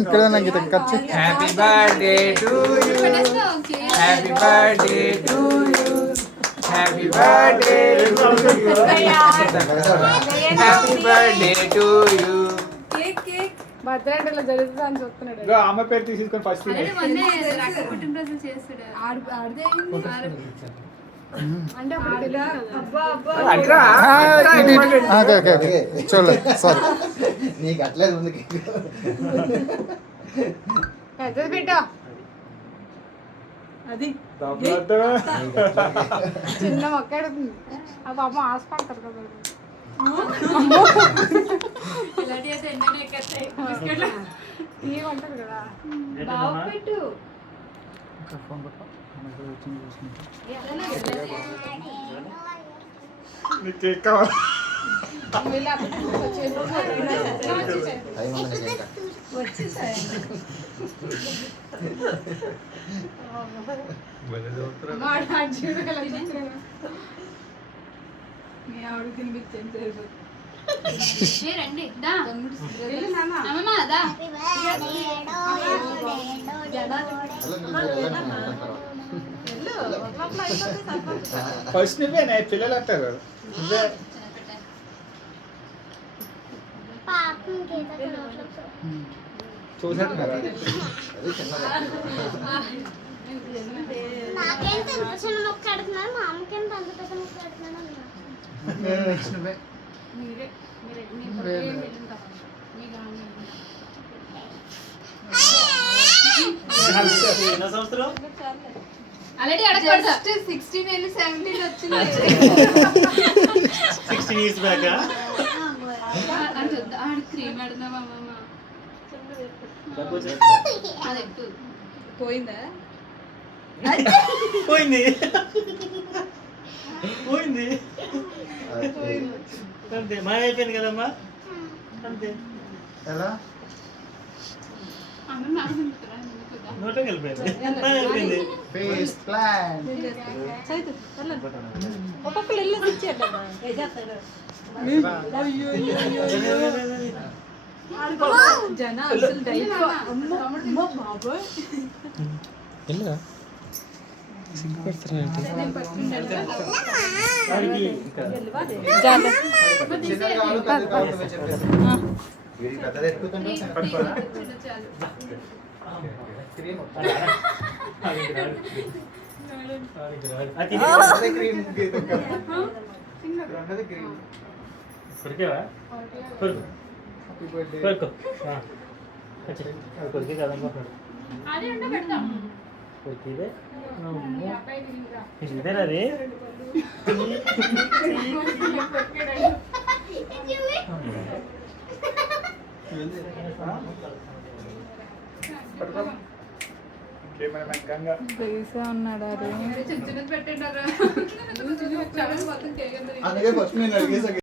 ఇక్కడ నాకు ఖర్చు. Happy birthday to you, happy birthday to you, happy birthday to you, happy birthday to you. Birthday జరుగుతుంది అని చెప్తున్నాడు. అమ్మ పేరు తీసుకొని ఫస్ట్ చూడలే సారీ నీకు అట్లేదు ఉంది పెద్దది బిడ్డ అది చిన్న మొక్క ఎడుతుంది ఆ పాప ఆసుపడతారు కదా ఏమంటారు కదా బాబు పెట్టు కేక్ కావాలి. ఆవిడ తినిపించాను ఫస్ట్ నువ్వే పిల్లలు అంటారు చూసాను కదా. ఆల్రెడీ అడగకూడదు 16 వెళ్ళి 17 వచ్చింది 16 ఇయర్స్ బ్యాక్ ఆడ క్రీమ్ ఆడుదామా అమ్మమ్మ అదే పోయిందా పోయింది పోయింది అంతే మాయ అయిపోయింది కదమ్మా అంతే ఎలా నోట్లోకి వెళ్ళిపోయింది మాయ అయిపోయింది ఫేస్ ప్లాన్ ఒక్కొక్కరు ఇల్లు తెచ్చారు జన అసలు డైట్ అమ్మ బాబోయ్ కొరికేవా కొరుకు కొరికి కదమ్మా కొరికిదే ఇదేనా అది ఉన్నాడు అందుకే ఫస్ట్ నేను అడిగేసా